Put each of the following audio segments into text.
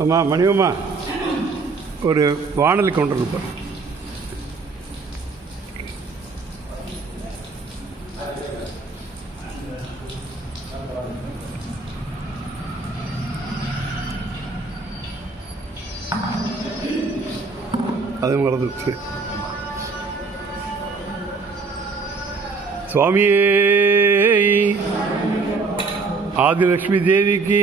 அம்மா மணிவம்மா ஒரு வானல் கொண்டு இருப்பார் அது மறந்துச்சு சுவாமியே ஆதிலட்சுமி தேவிக்கு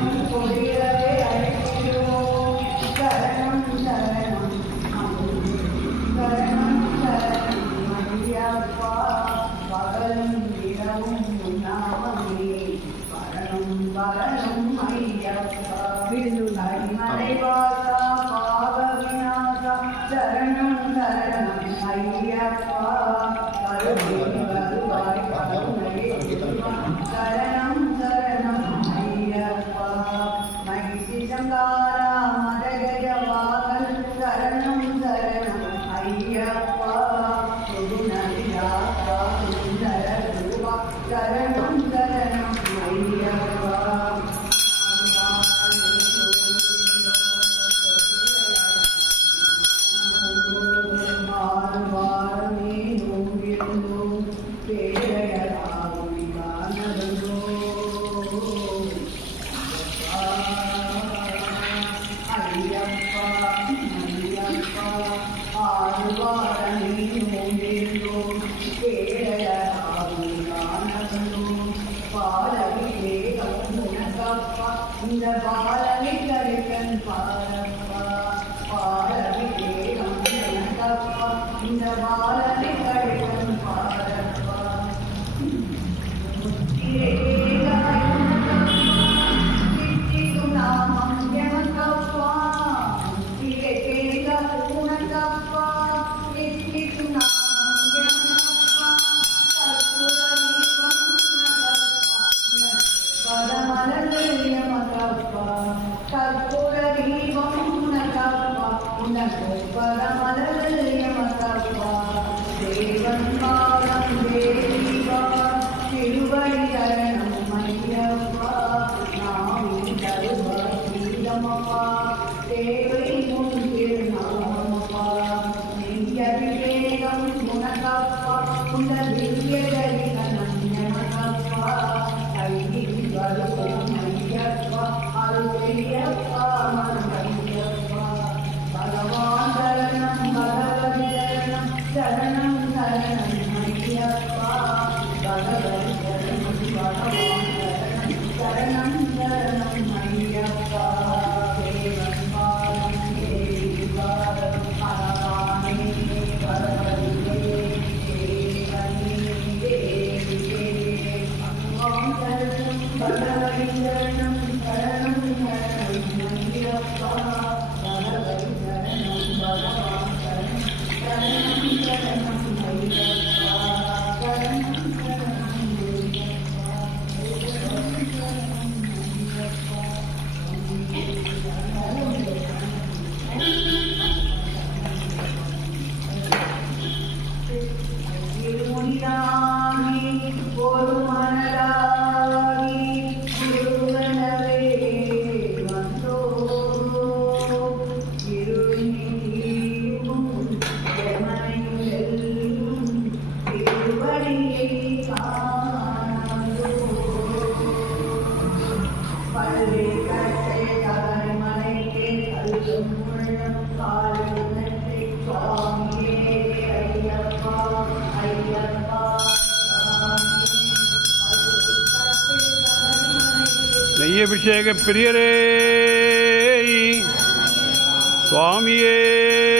Thank you. Yeah. in the water. நெய்யபிஷேக பிரியரே சுவாமியே.